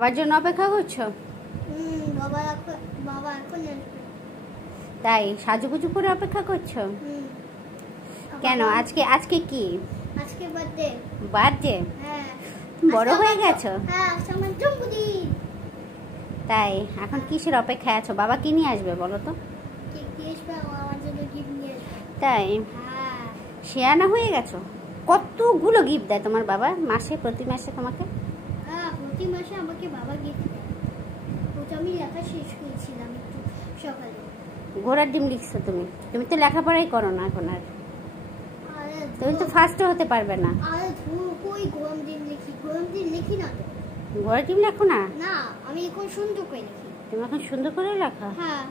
বাবার জন্য অপেক্ষা করছো? বাবা এখন তাই সাজুগুজু করে অপেক্ষা করছো? কেন আজকে আজকে কি? আজকে বার্থডে। বার্থডে? হ্যাঁ। বড় হয়ে গেছো? হ্যাঁ, আজকে আমার জন্মদিন। তাই এখন কিসের অপেক্ষায় আছো? বাবা কি নিয়ে আসবে বলো তো? কেক নিয়ে আসবে, আমার জন্য গিফট নিয়ে আসবে। তাই হ্যাঁ। শেয়ানা হয়ে গেছো? কতগুলো গিফট দেয় তোমার বাবা মাসে, প্রতি মাসে তোমাকে? হ্যাঁ, প্রতি মাসে আমাকে বাবা গিফট দেয়। ওটা আমি লেখা শেষ করেছিলাম একটু সকালে। ঘোড়ার ডিম লিখছো তুমি? তুমি তো লেখাপড়াই করো না এখন আর। তুমি তো ফার্স্টও হতে পারবে না। আরে ধুর, কই গরম দিন লিখি? গরম দিন লিখি না তো। ঘোড়ার ডিম লেখো না? না, আমি এখন সুন্দর করে লিখি। তুমি এখন সুন্দর করে লেখা? হ্যাঁ।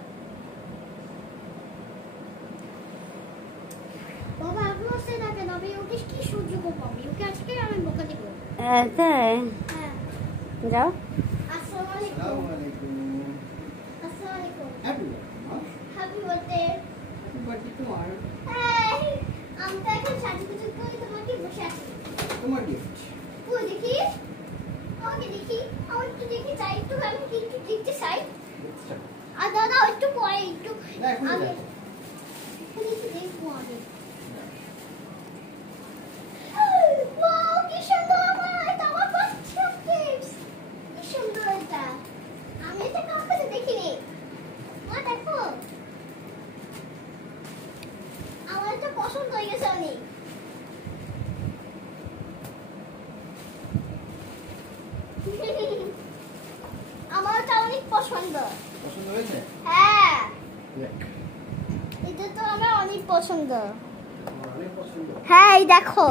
বাবা এখন আসছে না কেন? আমি ওকে কি সহ্য করবো? ওকে আজকে আমি বকা দিব। তাই হ্যাঁ। যাও। আসসালামু আলাইকুম। আসসালামু আলাইকুম। Happy birthday. আমি তো এখন সাজুগুজু করে তোমাকে বসে আছি। তোমার গিফট। ওই দেখি, আমাকে দেখি, আমার একটু দেখি চাই, একটু আমি একটু দেখতে চাই। আর দাদা একটু পরে একটু আমি একটু দেখবো আগে। ওয়াও, কি সুন্দর! এটা আমার বাচ্চা গিফট। কি সুন্দর এটা! আমি এটা কখনো দেখিনি। মা দেখো, আমার এটা পছন্দ হয়ে গেছে অনেক। আমার এটা অনেক পছন্দ। পছন্দ হয়েছে? হ্যাঁ, দেখ, এটা তো আমার অনেক পছন্দ। আমার অনেক পছন্দ। হ্যাঁ, এই দেখো,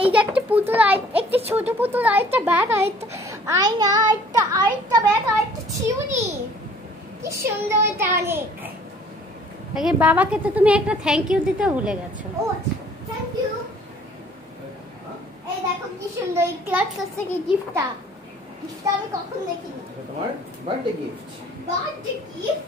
এই যে একটা পুতুল, আর একটা ছোট পুতুল, আর একটা ব্যাগ, আর একটা আয়না, আরেকটা ব্যাগ, আর একটা চিউনি। কি সুন্দর এটা অনেক। আগে বাবাকে তো তুমি একটা থ্যাংক ইউ দিতে ভুলে গেছো। ও থ্যাংক ইউ। এই দেখো কি সুন্দর, এই ক্লাস থেকে গিফটটা। গিফটটা আমি কখন দেখিনি। এটা তোমার বার্থডে গিফট। Birthday gift.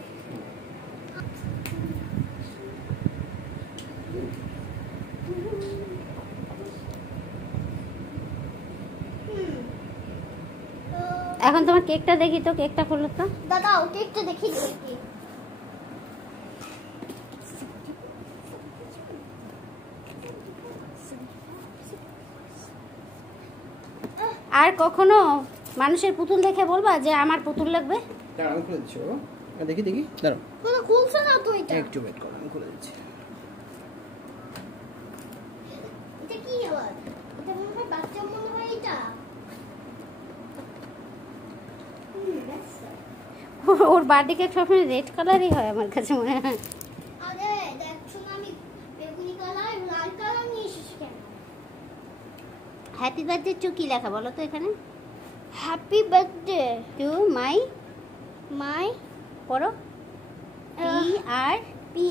এখন তোমার কেকটা দেখি তো, কেকটা খুলো তো। দাদা ওকে একটু দেখি দেখি। আর কখনো মানুষের পুতুল দেখে বলবা যে আমার পুতুল লাগবে? দাঁড়াও, আমি খুলে দিচ্ছি বাবা। দেখি দেখি, দাঁড়াও কোনো খুলছে না তো এটা। একটু ওয়েট করো, আমি খুলে দিচ্ছি। এটা কি আবার? এটা মনে হয় বাচ্চা, মনে হয় এটা। ওর বার্থডে কেক সবসময় রেড কালারই হয় আমার কাছে মনে হয়। আরে দেখছো না, আমি বেগুনি কালার, লাল কালার নিয়ে এসেছি কেন? হ্যাপি বার্থডে টু কি লেখা বলো তো এখানে? Happy birthday to my my পড়ো। P R P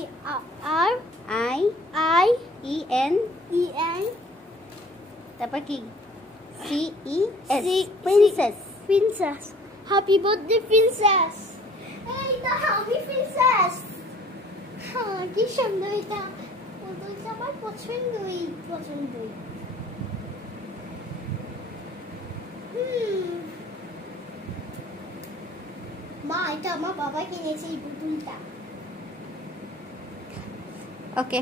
R I I E N, E N, তারপর কি? C E S, C princess. Princess. Happy birthday princess. এই তো আমি প্রিন্সেস। হ্যাঁ, কি সুন্দর এটা। ওটা আমার পছন্দই পছন্দই। মা, এটা আমার বাবা কিনেছে এই পুতুলটা। ওকে।